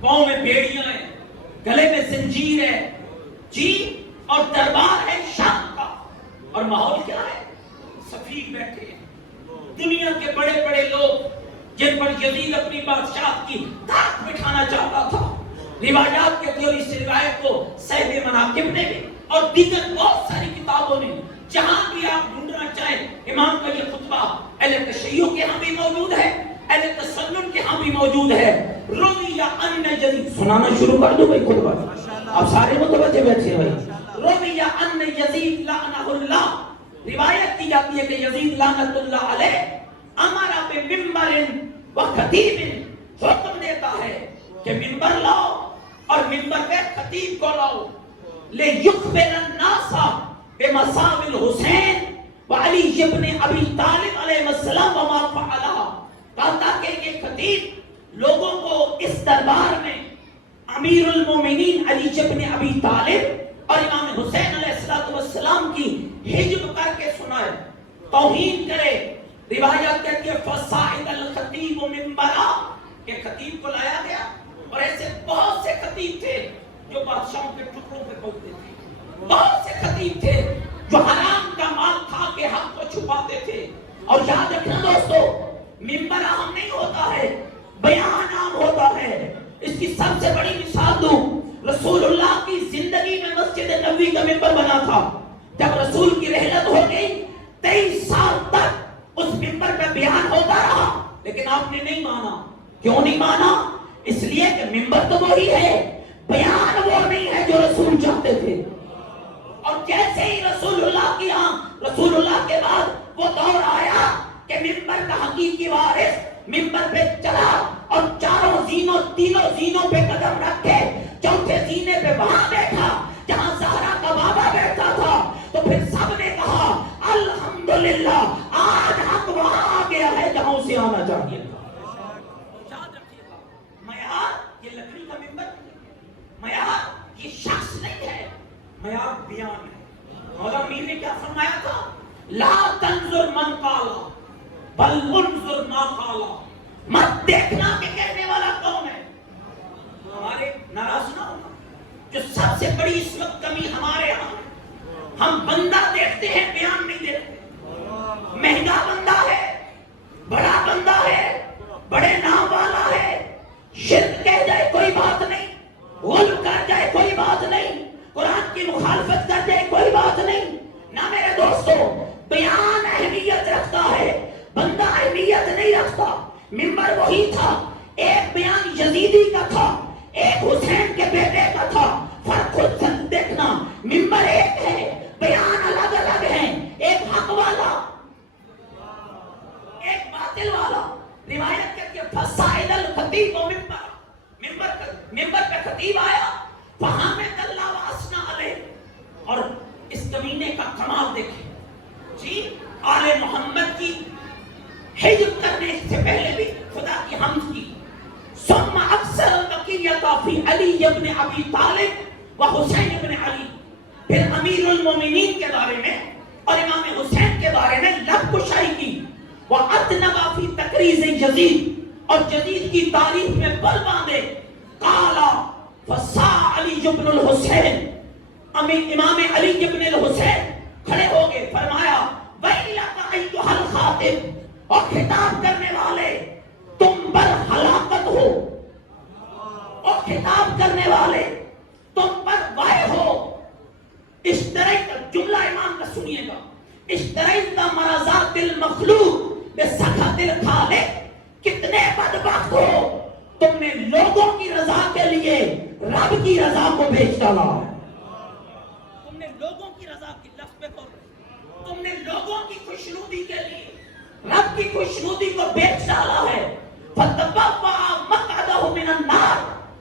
پاؤں میں بیڑیاں ہیں، گلے میں زنجیر ہے جی، اور دربار ہے شام کا، اور ماحول کیا ہے؟ سفیر بیٹھے ہیں، دنیا کے بڑے بڑے لوگ جن پر یزید اپنی بادشاہت کی تاج بٹھانا چاہتا تھا۔ روایات کے تھیوری سے روایت کو صحیح مناقب نے بھی اور دیگر بہت ساری کتابوں نے، جہاں بھی آپ ڈھونڈنا چاہیں امام کا یہ خطبہ اہل تشیع کے ہاں بھی موجود ہے، اہل تسنن کے ہاں بھی موجود ہے۔ روی ان یزید، سنانا شروع کر دو بھائی خطبہ، آپ سارے متوجہ بیٹھے بھائی۔ روی ان یزید لعنہ اللہ، روایت کی جاتی ہے کہ یزید لعنت اللہ علیہ امر بمنبر و خطیب، حکم دیتا ہے کہ منبر لاؤ اور منبر پہ خطیب کو لاؤ، لِيُخْبِرَ النَّاسَ بِمَصَابِ الْحُسَین وعلی ابن ابی طالب علیہ السلام وما فعلہ، کہتا کہ یہ خطیب لوگوں کو اس دربار میں امیر المومنین علی ابن ابی طالب اور امام حسین علیہ السلام کی حجب کر کے سنائے، توہین کرے۔ روایت کہتی ہے فَصَعِدَ الْخَطِیبُ مِنْبَرًا، کہ خطیب کو لایا گیا، اور ایسے بہت سے خطیب تھے جو بادشاہوں کے ٹکڑوں پہ بولتے تھے، بہت سے خطیب تھے جو حرام کا مال کھا کے حق کو چھپاتے تھے۔ اور یاد رکھنا دوستو، منبر عام نہیں ہوتا ہے، بیان عام ہوتا ہے۔ اس کی سب سے بڑی مثال دوں، رسول اللہ کی زندگی میں مسجد نبوی کا منبر بنا تھا۔ جب رسول کی رحلت ہو گئی 23 سال تک اس منبر پہ بیان ہوتا رہا، لیکن آپ نے نہیں مانا۔ کیوں نہیں مانا؟ اس لیے کہ منبر تو وہی ہے، بیان وہ نہیں ہے جو رسول چاہتے تھے۔ اور جیسے ہی رسول اللہ کی رسول اللہ کے بعد وہ دور آیا کہ منبر کا حقیقی وارث منبر پہ چلا اور چاروں زینوں، تینوں زینوں پہ قدم رکھے، چوتھے زینے پہ وہاں بیٹھا جہاں زہرا کا بابا بیٹھا تھا، تو پھر سب نے کہا الحمدللہ آج حق وہاں آ گیا ہے جہاں اسے آنا چاہیے تھا۔ یاد رکھیے گا، معیار یہ لکڑی کا منبر نہیں ہے، معیار یہ شخص نہیں ہے، معیار بیان ہے۔ مولا میر نے کیا فرمایا تھا؟ لا تنظر من قالا بل انظر ما قالا، مت دیکھنا کہ کہنے والا کون ہے۔ ہمارے ناراض نہ ہونا، جو سب سے بڑی اس وقت کمی ہمارے ہاں ہے، ہم بندہ دیکھتے ہیں، بیان نہیں دیکھتے۔ مہنگا بندہ ہے، بڑا بندہ ہے، بڑے نام والا ہے، شرک کہہ جائے کوئی بات نہیں، غلط کر جائے کوئی بات نہیں، قرآن کی مخالفت کر جائے کوئی بات نہیں۔ نہ میرے دوستو، بیان اہمیت رکھتا ہے، بندہ اہمیت نہیں رکھتا۔ منبر وہی تھا، ایک بیان یزیدی کا تھا، ایک حسین کے بیٹے کا تھا، فرق خود دیکھنا۔ منبر ایک ہے، بیان الگ الگ ہیں، ایک حق والا ایک باطل والا۔ روایت کہتی ہے فَصَعِدَ الْخَطِیبُ مِنْبَرًا، منبر پہ خطیب آیا، فَحَمِدَ اللَّهَ وَأَثْنَىٰ عَلَيْهِ، اور اس کمینے کا کمال دیکھیں جی، آل محمد کی حجب کرنے سے پہلے بھی خدا کی حمد کی۔ ثُمَّ أَكْثَرَ الْبَقِيَّةَ فِي عَلِيِّ بْنِ أَبِي طَالِبٍ وَحُسَيْنِ بْنِ عَلِيٍّ، پھر امیر المومنین کے بارے میں اور امام حسین کے بارے میں لب کشائی کی۔ وَأَذْنَبَ فِي تَقْرِيزِ یزید، اور یزید کی تعریف میں بل باندھے۔ قَالَ فَصَاعَ عَلِيُّ بْنُ الْحُسَيْنِ، امام علی ابن الحسین کھڑے ہو گئے، فرمایا وَيْلَكَ أَيُّهَا الْخَاطِبُ، اور خطاب کرنے والے تم پر ہلاکت ہو، اور خطاب کرنے والے تم پر وائے ہو۔ اشتریت، جملہ امام کا سنیے گا، اشتریت مرضات المخلوق بسخط الخالق، کتنے بدبخت ہو، تم نے لوگوں کی رضا کے لیے رب کی رضا کو بیچ ڈالا ہے۔ تم نے لوگوں کی رضا کی لفظ پہ بول، تم نے لوگوں کی خوشنودی کے لیے رب کی خوشنودی کو بیچ ڈالا ہے۔ فَتَبَوَّأَ مَقْعَدَهُ مِنَ النَّارِ،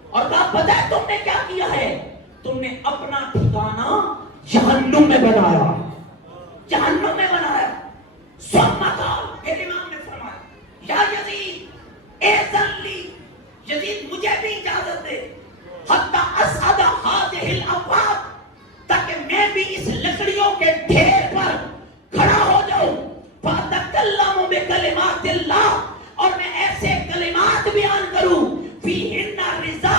اور کہا پتہ ہے تم نے کیا کیا ہے؟ تم نے اپنا ٹھکانہ جہنم میں بنایا، جہنم میں بنایا۔ ثم قال، پھر امام نے فرمایا یا یزید اذن لی، یزید مجھے بھی اجازت دے، حتی اصعد هذه الابواب، تاکہ میں بھی اس لکڑیوں کے ڈھیر پر کھڑا ہو جاؤں، فاتکلم بکلمات اللہ، اور میں ایسے کلمات بیان کروں فیہن رضا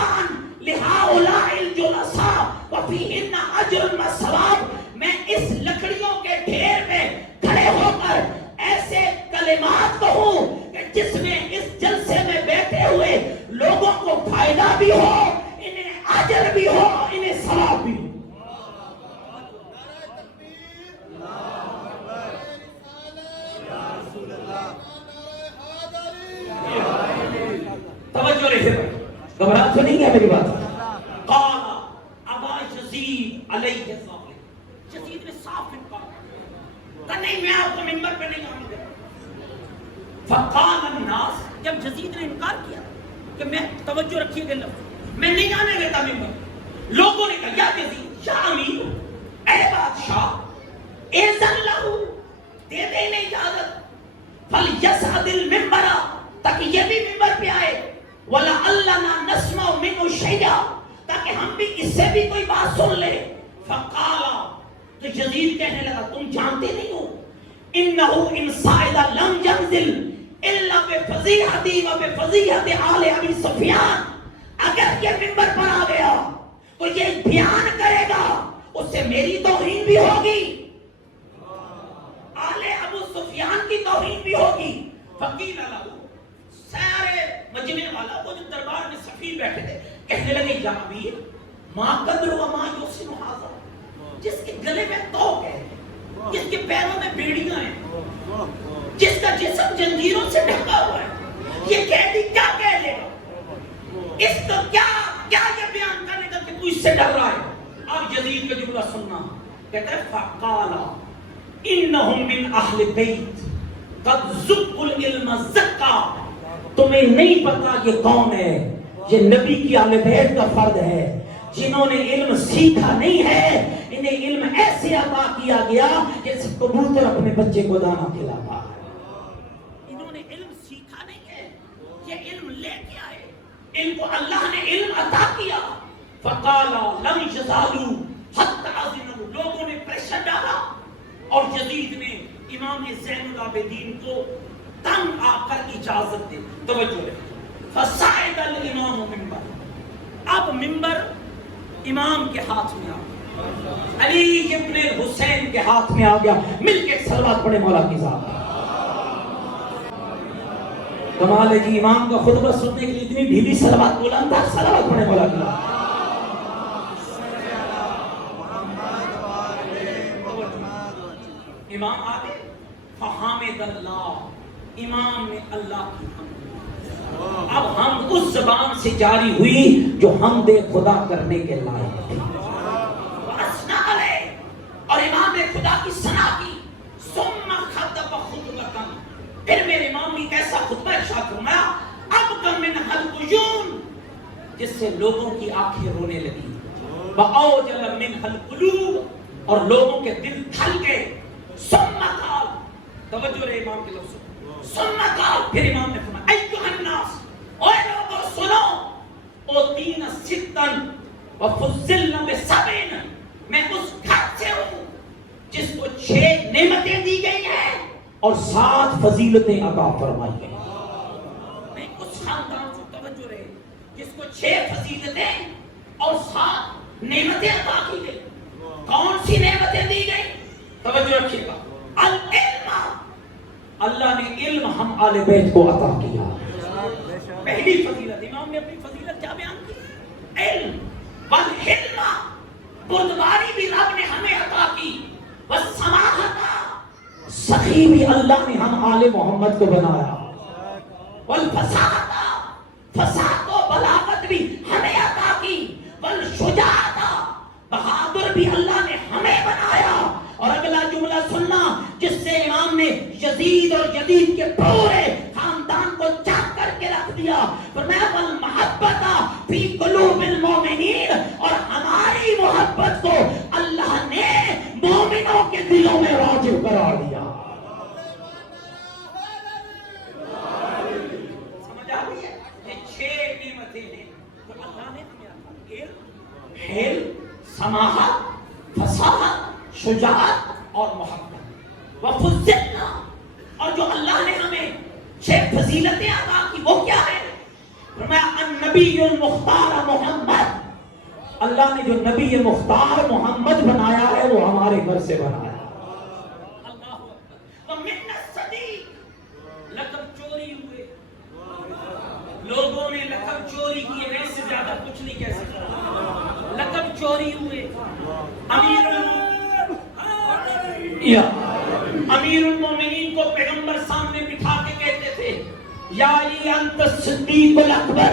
لہؤلاء الجلساء وفیہن اجر وثواب. میں اس لکڑیوں کے ڈھیر میں کھڑے ہو کر ایسے کلمات کہوں کہ جس میں اس جلسے میں بیٹھے ہوئے لوگوں کو فائدہ بھی ہو, انہیں اجر بھی ہو, انہیں ثواب بھی ہو. توجہ رہے بھائی, گھبراہٹ تو نہیں ہے میری بات. قال ابا یزید علیہ السلام, یزید نے صاف انکار کہا نہیں میں آپ کو منبر پہ نہیں آنے دے. فقال الناس, جب یزید نے انکار کیا کہ میں, توجہ رکھیے گا لفظ, میں نہیں آنے دیتا منبر, لوگوں نے کہا یا یزید, یا امیر, اے بادشاہ, اذن لہو, دے دے انہیں اجازت, فلیصعد المنبر, تاکہ یہ بھی منبر پہ آئے, وَلَعَلَّنَا نَسْمَعُ مِنْهُ شَيْئًا, تاکہ ہم بھی اس سے بھی کوئی بات سن لیں. فقالا, تو یزید کہنے لگا تم جانتے نہیں ہو, اِنَّهُ إِنْ صَعِدَ لَمْ يَنْزِلْ إِلَّا بِفَضِيحَتِي وَبِفَضِيحَةِ آلِ أَبِي سُفْيَانَ, اگر یہ منبر پر آ گیا تو یہ بیان کرے گا, اس سے میری توہین بھی ہوگی, آل ابو سفیان کی توہین بھی ہوگی. فقیل لہو, سارے مجمع والا, وہ جو دربار میں سفیر بیٹھے تھے, کہنے لگے یا امیر, ما قدر و ما یحسن ھذا, جس کے گلے میں توق ہے, جس کے پیروں میں بیڑیاں ہیں, جس کا جسم جنجیروں سے ڈھکا ہوا ہے, یہ قیدی کیا کہہ لے گا, اس کو کیا یہ بیان کرنے کا کہ تو اس سے ڈر رہا ہے. اب یزید کا جملہ سننا, کہتا ہے فقالا انہم من اہل بیت قد زقوا العلم زکا, تمہیں نہیں پتا یہ کون ہے, یہ نبی کی اہل بیت کا فرد ہے, جنہوں نے علم سیکھا نہیں ہے, انہیں علم ایسے عطا کیا گیا جیسے کبوتر اپنے بچے کو دانا کھلاتا ہے. انہوں نے علم سیکھا نہیں ہے, یہ علم لے کے آئے, ان کو اللہ نے علم عطا کیا. فقالا لم یزالوا حتی اذنوا, لوگوں نے پریشر ڈالا اور یزید نے امام زین العابدین کو تنگ آ کر اجازت دے. توجہ رہے, فصعد الامام منبر, اب منبر امام کے ہاتھ میں آ گیا, علی ابن حسین کے ہاتھ میں آ گیا. مل کے صلوات پڑھے مولا کی ذات. کمال ہے جی, امام کا خطبہ سننے کے لیے اتنی ڈھیلی صلوات بلند تھا. صلوات پڑھے مولا کی ذات. امام آگے, فحامد اللہ, امام نے اللہ کی حمد. اب ہم اس زبان سے جاری ہوئی جو حمد خدا کرنے کے لائق تھی. وَأَثْنَى عَلَيْهِ, اور امام نے خدا کی ثنا کی. ثُمَّ خَطَبَ خُطْبَةً, پھر میرے امام نے ایسا خطبہ ارشاد فرمایا, أَبْكَ مِنْهَا الْعُيُونُ, جس سے لوگوں کی آنکھیں رونے لگی. وَأَوْجَلَ مِنْهَا الْقُلُوبُ, اور لوگوں کے دل تھل گئے. ثُمَّ قَالَ, توجہ رہے امام کے لفظ. ثُمَّ قَالَ, پھر امام نے فرمایا, أَيُّهَا النَّاسُ, اے لوگوں سنو, أُوتِينَ سِتًّا وَفُضِّلْنَا بِسَبْعٍ, میں اس گھر سے ہوں جس کو 6 نعمتیں دی گئی ہیں اور 7 فضیلتیں عطا فرمائی گئی. میں اس خاندان سے, توجہ رہے, جس کو 6 فضیلتیں اور 7 نعمتیں عطا کی گئی. کون سی نعمتیں دی گئی؟ توجہ رکھیے گا. العلم, اللہ نے علم ہم آل بیت کو عطا کیا. پہلی فضیلت, امام نے اپنی فضیلت کیا بیان کی؟ علم. والحلم, بردباری بھی رب نے ہمیں عطا کی. والسماحت, سخی بھی اللہ نے ہم آل محمد کو بنایا. والفصاحت, فصاحت و بلاغت بھی ہمیں عطا کی. والشجاعت, بہادر بھی اللہ نے ہمیں بنایا. اور اگلا جملہ سننا, جس سے امام نے یزید اور یزید کے پورے خاندان کو چاک کر کے رکھ دیا. فرمایا والمحبت فی قلوب المومنین, اور ہماری محبت کو اللہ نے مومنوں کے دلوں میں واجب قرار دیا. سمجھ آ رہی ہے؟ یہ 6 نعمتیں ہیں تو اللہ نے دیا تھا. علم, سماحت, فصاحت, شجاعت اور محبت. وفضلنا, اور جو اللہ نے ہمیں 6 فضیلتیں عطا کی وہ کیا ہے؟ فرمایا النبی المختار محمد اللہ نے جو نبی مختار محمد بنایا ہے وہ ہمارے گھر سے بنایا. اللہ اکبر. ومن الصدیق لقب چوری ہوئے. لوگوں نے لقب چوری کیے، اس سے زیادہ کچھ نہیں کہہ سکتا. لقب چوری ہوئے. امیر المومنین کو پیغمبر سامنے بٹھا کے کہتے تھے یا علی انت صدیق الاکبر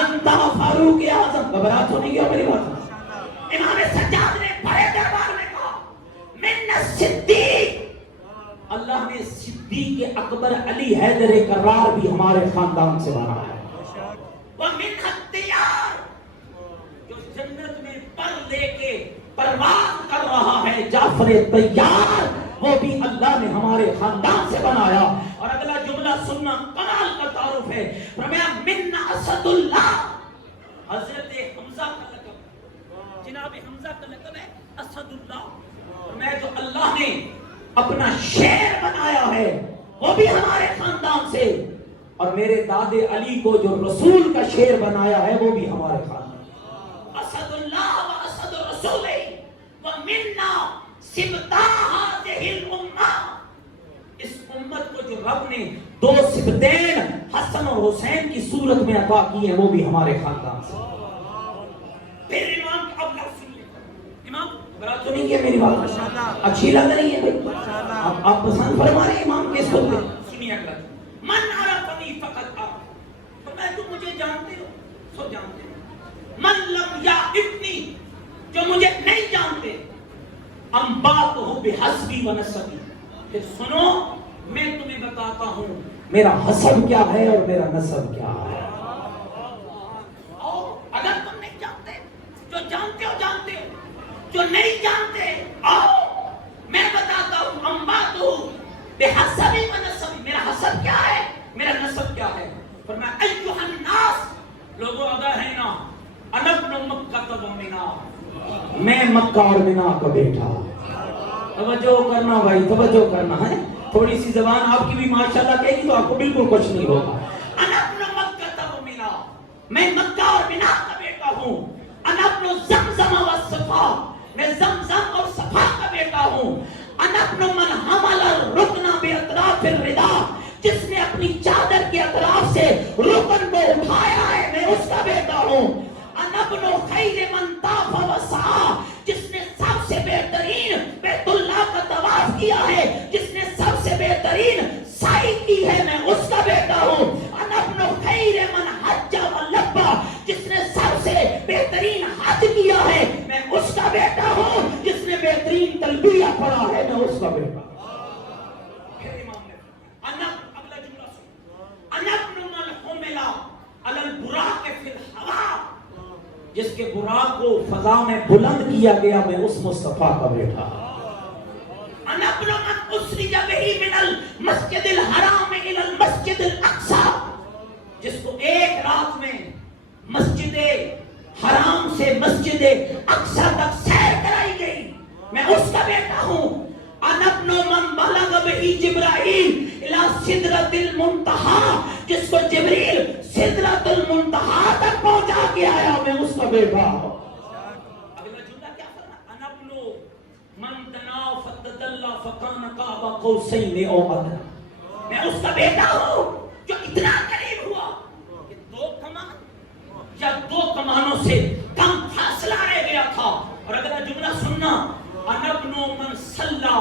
انت فاروق اعظم. گھبراہٹ ہونے کی میری بات. امام سجاد نے بڑے دربار میں کہا من الصدیق. اللہ نے صدیق اکبر علی حیدر کرار بھی ہمارے خاندان سے بنا ہے. ومن الطیار جو جنت میں پر لے کے پرواز کر رہا ہے جعفر طیار، وہ بھی اللہ نے ہمارے خاندان سے بنایا. اور اگلا جملہ سننا کمال کا تعارف ہے. فرمایا من اسد اللہ. حضرت حمزہ کا لقب، جناب حمزہ کا لقب ہے اسد اللہ. فرمایا جو اللہ نے اپنا شیر بنایا ہے وہ بھی ہمارے خاندان سے، اور میرے دادے علی کو جو رسول کا شیر بنایا ہے وہ بھی ہمارے خاندان. اسد اللہ و اسد رسول ومنا سبتا هذه الامه. اس امت کو جو رب نے دو سبتین حسن اور حسین کی صورت میں عطا کی ہیں وہ بھی ہمارے خاندان سے. پھر امام کا اب لفظ سن لیں. امام برات تو نہیں کیا میری بات اچھی لگ رہی ہے بھائی؟ آپ پسند فرما رہے ہیں امام کس کو؟ سنیے اگلا. من عرفنی فقط عرف. تو میں تم مجھے جانتے ہو سب جانتے ہو. من لم یعرفنی جو مجھے نہیں جانتے انباتہ بحسبی و نسبی. پھر سنو میں تمہیں بتاتا ہوں میرا حسب کیا ہے اور میرا نسب کیا ہے. اگر تم نہیں جانتے، جو جانتے ہو جانتے ہو، جو نہیں جانتے آؤ میں بتاتا ہوں انباتہ بحسبی و نسبی. میرا حسب کیا ہے، میرا نسب کیا ہے. فرمایا ایھا الناس لوگوں اگر ہے نا انا ابن مکہ و منا، میں مکہ اور منا کا بیٹا. توجہ کرنا بھائی، توجہ کرنا ہے. تھوڑی سی زبان آپ کی بھی ماشاءاللہ کہے گی تو آپ کو بالکل کچھ نہیں ہوگا. انا ابن مکہ و منا، میں مکہ اور منا کا بیٹا ہوں. انا ابن زمزم و صفا، میں زمزم اور صفا کا بیٹا ہوں. انا ابن من حمل الرکن باطراف الرداء، جس نے اپنی چادر کے اطراف سے رکن کو اٹھایا ہے میں اس کا بیٹا ہوں. انا ابن خیر من طاف و سعی، جس نے سب سے بہترین بیت اللہ کا طواف کیا ہے، جس نے سب سے بہترین سعی کی ہے میں اس کا بیٹا ہوں. انا ابن خیر من حج و لبا، جس نے سب سے بہترین حج کیا ہے میں اس کا بیٹا ہوں. جس نے بہترین تلبیہ پڑھا ہے میں اس کا بیٹا ہوں. اگلا جملہ سن. انا ابن من حمل علی البراق فی الہوا، جس کے براق کو فضا میں بلند کیا گیا میں اس مصطفیٰ کا بیٹا. انا ابن من اسرج بہ من المسجد الحرام الی المسجد الاقصی، جس کو ایک رات میں مسجد حرام سے مسجد اقصی تک سیر کرائی گئی میں اس کا بیٹا ہوں. انا ابن من بلغ بہ جبرائیل الی سدرۃ المنتہی، جس کو جبریل سدرۃ المنتہی تک پہنچا کے آیا میں اس کا بیٹا ہوں. اگلا جملہ کیا فرمایا؟ انا ابن من دنا فتدلی فکان قاب قوسین او ادنی، میں اس کا بیٹا ہوں جو اتنا قریب ہوا کہ دو کمان یا دو کمانوں سے کم فاصلہ رہ گیا تھا. اور اگلا جملہ سننا. انا ابن من صلی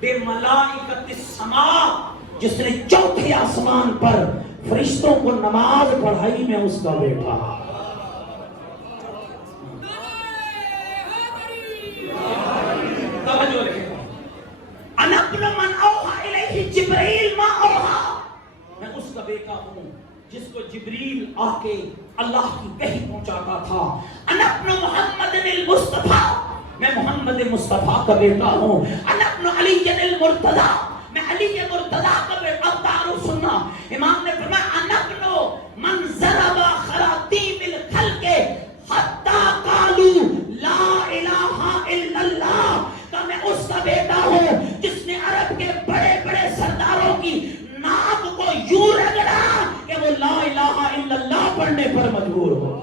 بملائکۃ السماء، جس نے چوتھے آسمان پر فرشتوں کو نماز پڑھائی میں اس کا بیٹا. توجہ رکھیں. انا ابن من اوحی الیہ جبرائیل ما اوحی، میں اس کا بیٹا ہوں جس کو جبریل آ کے اللہ کی وحی پہنچاتا تھا. انا ابن محمد المصطفیٰ، میں محمد مصطفیٰ کا بیٹا ہوں. انا ابن علی المرتضی، میں علی مرتضی کا بیٹا. اب تعارف سننا. امام نے فرمایا انا ابن من ضرب خراطیم الخلق حتی قالوا لا الہ الا اللہ، کہ میں اس کا بیٹا ہوں جس نے عرب کے بڑے بڑے سرداروں کی ناک کو یوں رگڑا کہ وہ لا الہ الا اللہ پڑھنے پر مجبور ہو.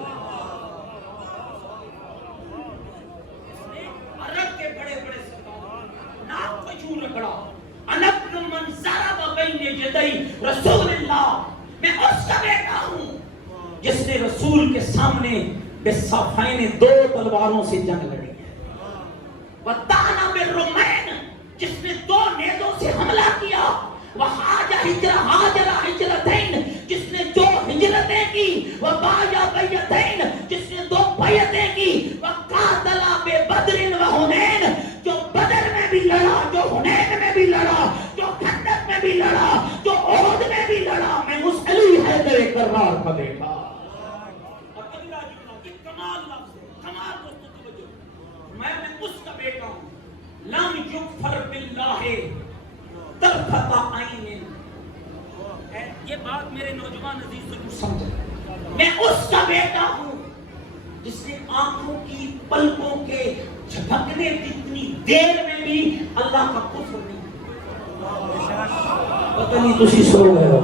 کے سامنے بالصافین نے 2 تلواروں سے جنگ لڑی ہے. وَطَعْنَ بِالرُّمَّيْنِ جس نے 2 نیزوں سے حملہ کیا. وَحَاجَ ہجرتین جس نے 2 ہجرتیں کی. وَبَايَ بَيَّتَيْن جس نے 2 بیعتیں کی. وَقَاتَلَ بِبَدْرٍ وَحُنَيْن جو بدر میں بھی لڑا, جو حنین میں بھی لڑا, جو خندق میں بھی لڑا, جو احد میں بھی لڑا. میں اس علی حیدر کرار کا بیٹا. اور اگلا جملہ یہ کمال لفظ ہے, کمال دوستو توجہ. میں اس کا بیٹا ہوں. لم یکفر باللہ طرفۃ عین. یہ بات میرے نوجوان عزیز ضرور سمجھیں. میں اس کا بیٹا ہوں جس نے آنکھوں کی پلکوں کے جھپکنے جتنی دیر میں بھی اللہ کا کفر نہیں. پتہ نہیں تسی سو گئے ہو.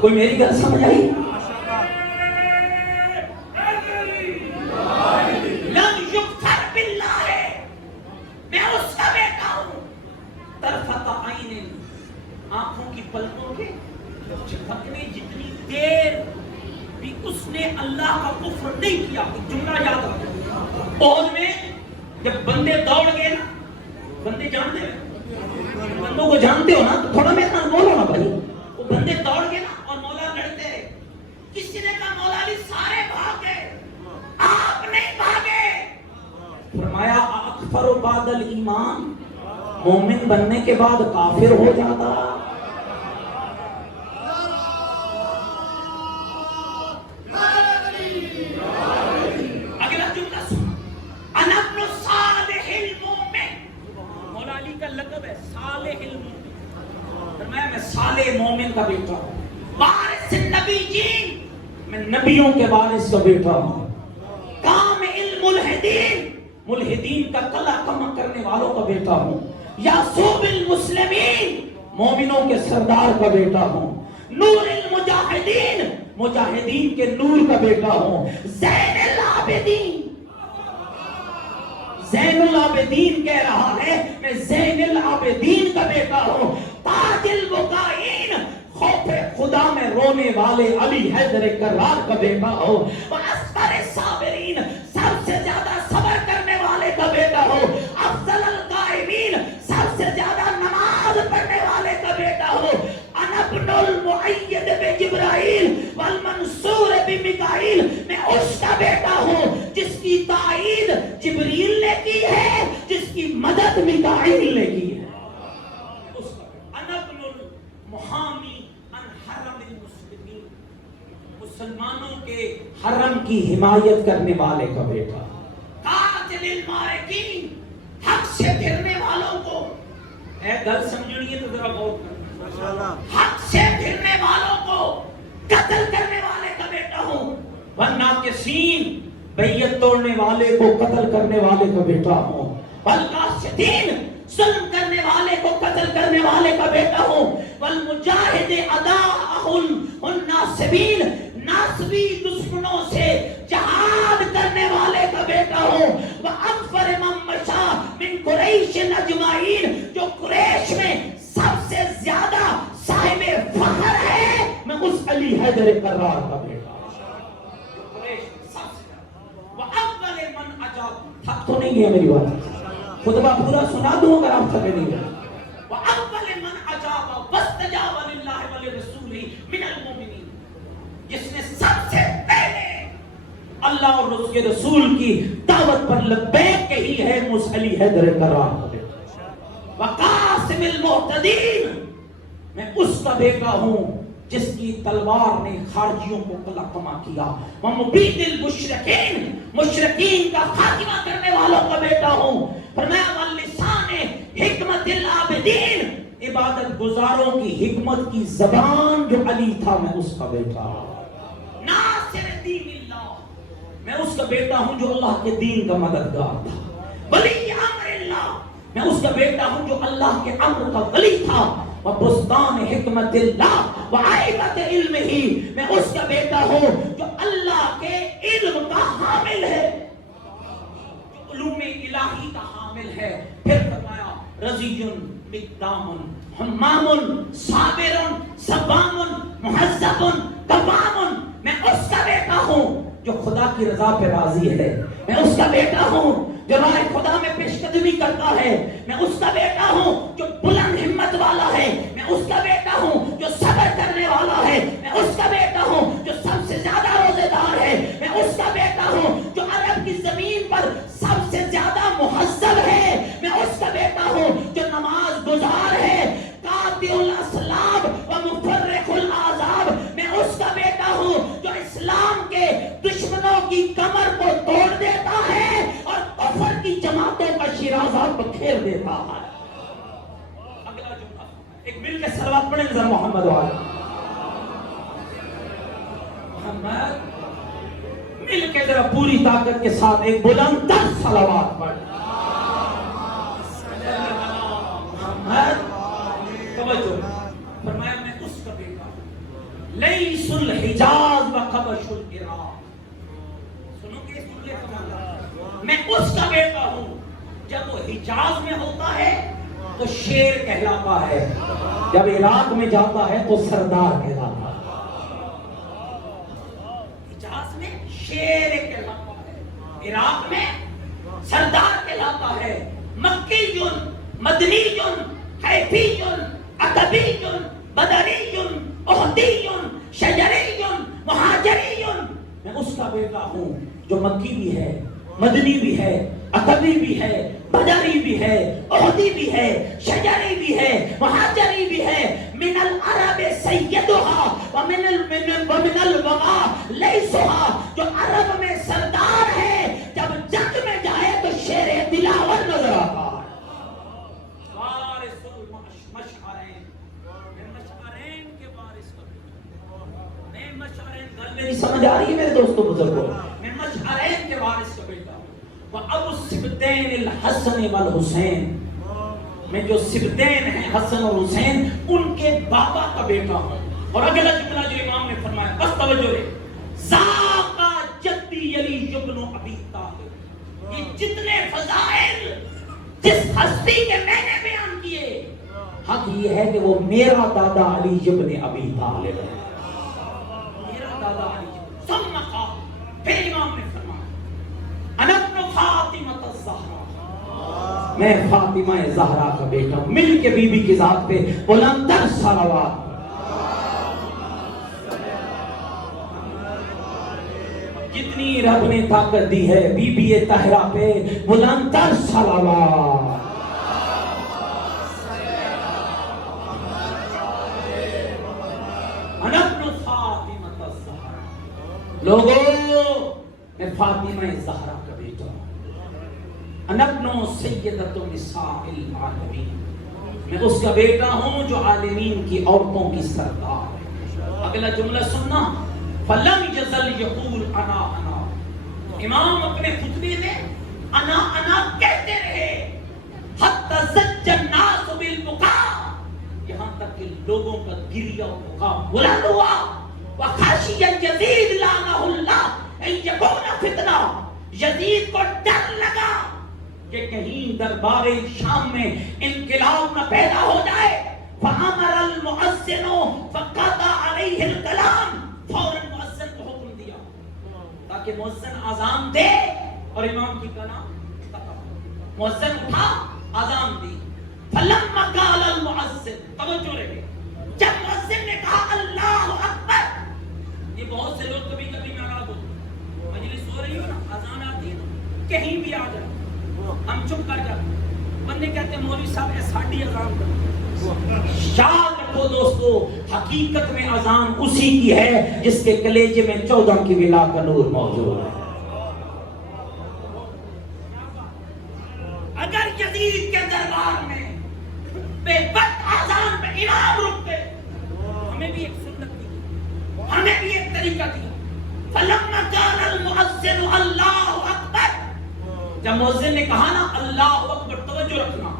کوئی میری گل سمجھ آئی؟ لم یکفر باللہ میں اس کا بیٹا ہوں. طرفۃ عین آنکھوں کی پلکوں کے جھپکنے جتنی دیر بھی اس نے اللہ کا کفر نہیں کیا. جملہ یاد رکھو. احد میں جب بندے دوڑ گئے نا, بندے جانتے ہیں, بندوں کو جانتے ہو نا, تو تھوڑا میرے ساتھ بولو نا بھائی. وہ بندے دوڑ گئے نا اور مولا لڑتے رہے. کسی نے کہا مولا علی سارے بھاگ گئے, آپ نہیں بھاگے. فرمایا اکفر بعد الایمان, مومن بننے کے بعد کافر ہو جاتا. اگلا جملہ سن. انا ابن صالح المومن, مولا علی کا لقب ہے صالح المومن. فرمایا میں صالح مومن کا بیٹا ہوں. وارث النبی جین, میں نبیوں کے وارث کا بیٹا ہوں. کامل الملحدین, ملحدین کا کلا کما کرنے والوں کا بیٹا ہوں. یاسوب المسلمین, مومنوں کے سردار کا بیٹا ہوں. نور المجاہدین, مجاہدین کے نور کا بیٹا ہوں. زین العابدین, زین العابدین کہہ رہا ہے میں زین العابدین کا بیٹا ہوں. تاج البکائین, خوف خدا میں رونے والے علی حیدر کرار کا بیٹا ہوں. اصغر الصابرین, سب سے زیادہ صبر کرنے والے کا بیٹا ہوں. افضل القائمین, سب سے زیادہ نماز پڑھنے والے کا بیٹا ہوں. انا ابن المؤید بجبرائیل والمنصور بمیکائیل, میں اس کا بیٹا ہوں جس کی تائید جبریل نے کی ہے, جس کی مدد میکائیل نے کی ہے. انا ابن المحامی عن حرم المسلمین, مسلمانوں کے حرم کی حمایت کرنے والے کا بیٹا. قاتل المارقین, حق سے پھرنے والوں کو, اے گل سمجھنی ہے تو ذرا غور کرو. حق سے پھرنے والوں کو قتل کرنے والے کا بیٹا ہوں. والناقصین, بیعت توڑنے والے کو قتل کرنے والے کا بیٹا ہوں. والقاسدین, ظلم کرنے والے کو قتل کرنے والے کا بیٹا ہوں. والمجاہد اعداء الناصبین, ناصبی دشمنوں سے جہاد کرنے والے کا بیٹا ہوں. وَأَغْفَرِ مَنْ مَشَى مِنْ قُرَيْشٍ أَجْمَعِينَ, جو قریش میں سب سے زیادہ صاحب فخر ہے, میں اس علی حیدر کرار کا بیٹا ہوں. وَأَوَّلِ مَنْ أَجَابَ, تھک تو نہیں گیا میری بات, خطبہ پورا سنا دوں اگر آپ تھکے نہیں گئے. وَأَوَّلِ مَنْ أَجَابَ وَاسْتَجَابَ لِلَّهِ وَلِرَسُولِهِ مِنَ الْمُؤْمِنِينَ, جس نے سب سے پہلے اللہ اور اس کے رسول کی دعوت پر لبیک کہی ہے, علی حیدر کرار کا بیٹا. وقاسم المعتدین, میں اس کا بیٹا ہوں جس کی تلوار نے خارجیوں کو قلع کما کیا. ومبید المشرکین, مشرکین کا خاتمہ کرنے والوں کا بیٹا ہوں. فرمایا واللسان حکمت العابدین, عبادت گزاروں کی حکمت کی زبان جو علی تھا, میں اس کا بیٹا ہوں. ناصر دین اللہ, میں اس کا بیٹا ہوں جو اللہ کے دین کا مددگار تھا. ولی امر اللہ, میں اس کا بیٹا ہوں جو اللہ کے امر کا ولی تھا. وبستان حکمت اللہ وعیبت علم ہی, میں اس کا بیٹا ہوں جو اللہ کے علم کا حامل ہے, جو علوم الہی کا حامل ہے. پھر فرمایا رضی مقدام حمام صابر صوام محذب قوام. میں اس کا بیٹا ہوں جو خدا کی رضا پہ راضی ہے. میں اس کا بیٹا ہوں جو راہ خدا میں پیش قدمی کرتا ہے. میں اس کا بیٹا ہوں جو بلند ہمت والا ہے. میں اس کا بیٹا ہوں جو صبر کرنے والا ہے. میں اس کا بیٹا ہوں جو سب سے زیادہ روزے دار ہے. میں اس کا بیٹا ہوں جو عرب کی زمین پر سب سے زیادہ مہذب ہے. میں اس کا بیٹا ہوں جو نماز گزار ہے. قاطع الاسلام و مفرق الاعذاب. میں اس کا بیٹا ہوں جو اسلام کے دشمنوں کی کمر کو توڑ دیتا ہے اور کفر کی جماعتوں کا شیرازہ بکھیر دیتا ہے. اگلا جملہ ایک مل کے صلوات پڑھیں ذرا محمد والا محمد. مل کے ذرا پوری طاقت کے ساتھ ایک بلند تر صلوات پڑھ. محمد توجہ فرمایا میں اس کا بیٹا ہوں. لیس الحجاز و قبش العراق. سنو کہ سن لے کمالا. میں اس کا بیٹا ہوں جب وہ حجاز میں ہوتا ہے تو شیر کہلاتا ہے. جب عراق میں جاتا ہے تو سردار کہلاتا ہے. حجاز میں شیر کہلاتا ہے, عراق میں سردار کہلاتا ہے. مکی جن, مدنی جن, حیفی جن, عقبی جن, بدری جن, احدی جن, شجری جن, مہاجری جن. میں اس کا بیٹا ہوں جو مکی بھی ہے, مدنی بھی ہے, عقبی بھی ہے, بدری بھی ہے, احدی بھی ہے, شجری بھی ہے, مہاجری بھی ہے. من العرب سیدها ومن الوغا لیسها. جو عرب میں سردار ہے جب جنگ میں جائے تو شیر دلاور نظر آتا ہے. وارث المشعرین. مشعرین کے وارث کا میں مشعرین. گل میری سمجھ آ رہی ہے میرے دوستوں بزرگوں؟ میں مشعرین کے وارث کا بیٹا ہوں. وابو السبتین الحسن والحسین. میں جو سبتین ہیں حسن اور حسین ان کے بابا کا بیٹا ہوں. اور اگلا جملہ جو امام نے فرمایا بس توجہ رہے. ذاقا جدی علی ابن ابی طالب. یہ جتنے فضائل جس ہستی کے میں نے بیان کیے حق یہ ہے کہ وہ میرا دادا علی ابن ابی طالب ہے. میرا دادا علی ثم قال. پھر امام نے فرمایا انا ابن فاطمہ الزہرا. میں فاطمہ زہرا کا بیٹا ہوں. مل کے بی بی کی ذات پہ بلند تر صلوات. جتنی رب نے طاقت دی ہے بی بی طاہرہ پہ بلند تر صلوات. انا ابن فاطمہ الزہرا. لوگوں میں فاطمہ زہرا کا بیٹا ہوں. انا ابن سیدۃ نساء العالمین. میں اس کا بیٹا ہوں جو عالمین کی عورتوں کی سردار ہے. اگلا جملہ سننا. فلم یزل یقول انا انا. امام اپنے خطبے میں انا انا کہتے رہے حتی زج الناس بالبکاء. یہاں تک کہ لوگوں کا گریہ و بکا بلند ہوا. وخشی یزید لعنہ اللہ ان یکون فتنہ. یزید کو ڈر لگا کہ کہیں دربار شام میں انقلاب نہ پیدا ہو جائے. فامر المؤذن فقطع علیہ الکلام. فوراً مؤذن کو حکم دیا تاکہ مؤذن اذان دے اور امام کی کلام ختم. مؤذن اٹھا اذان دی. فلما قال المؤذن. توجہ رہے. جب مؤذن نے کہا اللہ اکبر. یہ بہت سے لوگ کبھی کبھی میں بولتے مجلس ہو رہی ہو نا, اذان آتی ہے نا, کہیں بھی آ جائے ہم چپ کر جاتے. بندے کہتے ہیں مولوی صاحب یہ ساڑھی اذان کرتے. یاد رکھو دوستو, حقیقت میں اذان اسی کی ہے جس کے کلیجے میں 14 کی ولا کا نور موجود ہے. اگر یزید کے دربار میں بے وقت اذان پہ امام رکتے, ہمیں بھی ایک سنت دی, ہمیں بھی ایک طریقہ دیا. فلما قال المؤذن اللہ اکبر. جب مؤذن نے کہا نا اللہ اکبر, توجہ رکھنا.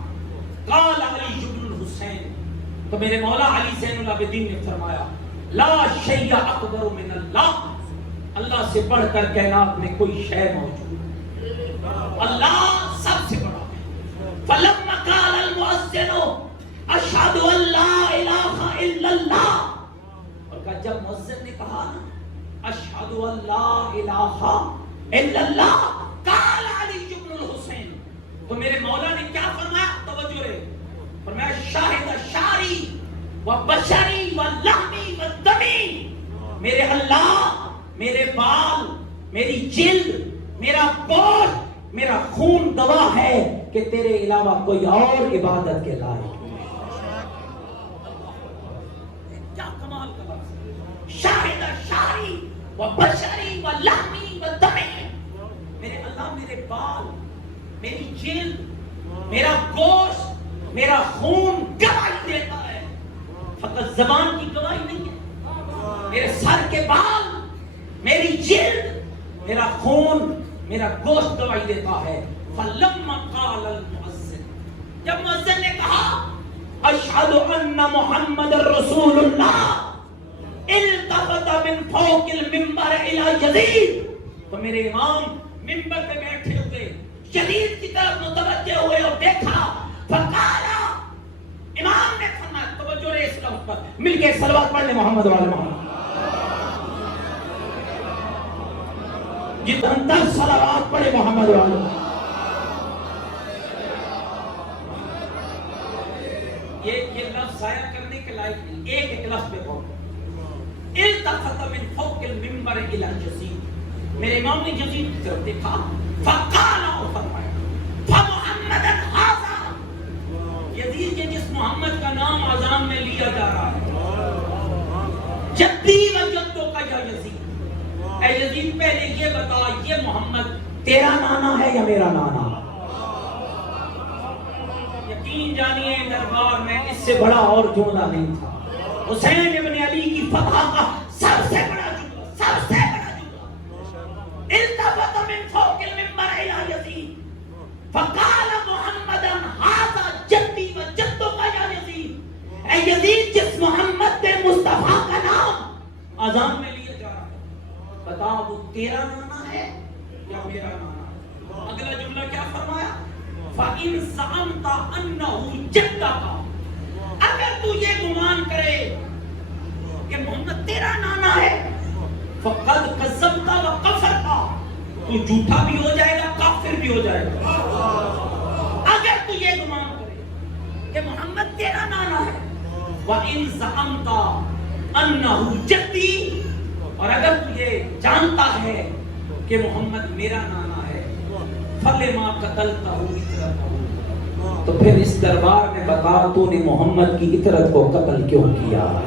قال علی بن الحسین. تو میرے مولا علی زین العابدین نے فرمایا لا شیء اکبر من اللہ. اللہ سے بڑھ کر کائنات میں کوئی شے موجود, اللہ سب سے بڑا ہے. فلما قال المؤذن اشہد ان لا الہ الا اللہ، اور کہا جب مؤذن نے کہا نا اشہد ان لا الہ الا اللہ قال علی بن الحسین، تو میرے مولا نے کیا فرمایا؟ توجہ رہے، فرمایا شاہد شاری و بشری و لحمی و دمی، میرے اللہ، میرے بال، میری جلد، میرا گوشت، میرا خون گواہ ہے کہ تیرے علاوہ کوئی اور عبادت کے لائق نہیں۔ کیا کمال کا لفظ، شاہد شاری و بشری و لحمی و دمی، میرے اللہ، میرے بال، میری جلد، میرا گوشت، میرا خون گواہی دیتا ہے، فقط زبان کی گواہی نہیں ہے، میرے سر کے بال، میری جلد، میرا خون، میرا گوشت گواہی دیتا ہے۔ فلما قال المؤذن، جب مؤذن نے کہا اشہد ان محمد رسول اللہ، التفت من فوق المنبر الى یزید، تو میرے امام منبر پہ بیٹھے ہوئے یزید کی طرف متوجہ ہوئے اور دیکھا، فقالا، امام نے فرمایا، توجہ رہے اس لفظ پر، مل کے صلوات پڑھ لیں محمد و آل محمد، جتنا صلوات پڑھے محمد و آل محمد۔ یہ لفظ ضائع کرنے کے لائق نہیں، ایک لفظ پہ پڑھو، التفت من فوق المنبر الى یزید، میرے امام نے یزید کی طرف دیکھا، فقال، اور فرمایا، فمحمدا ھذا، یزید کے جس محمد کا نام اذان میں لیا جا رہا ہے، جدی و جدوں کا یا یزید، اے یزید پہلے یہ بتا یہ محمد تیرا نانا ہے یا میرا نانا؟ یقین جانیے دربار میں اس سے بڑا اور جملہ نہیں تھا، حسین ابن علی کی فتح کا سب سے بڑا جملہ، سب سے بڑا جملہ، التفت من فوق المنبر الى یزید فقال محمدا ھذا جدی و جدوں کا یا یزید، اے یزید جس محمد مصطفیٰ کا نام اذان میں لیا جا رہا ہے، بتا وہ تیرا نانا ہے یا میرا نانا ہے؟ اگلا جملہ کیا فرمایا؟ فَإِن زَعَمْتَ أَنَّهُ جَدَّكَ، اگر تو یہ گمان کرے کہ محمد تیرا نانا ہے، فَقَدْ كَذَّبْتَ وَكَفَرْتَ، تو جھوٹا بھی ہو جائے گا، کافر بھی ہو جائے گا۔ اگر تو یہ گمان کرے کہ محمد تیرا نانا ہے، وَإِن زَعَمْتَ أَنَّهُ جَدِّي، اور اگر تو یہ جانتا ہے کہ محمد میرا نانا ہے، فَلِمَا قَتَلْتَهُ عِتْرَتَهُ، تو پھر اس دربار میں بتا تو نے محمد کی عطرت کو قتل کیوں کیا ہے؟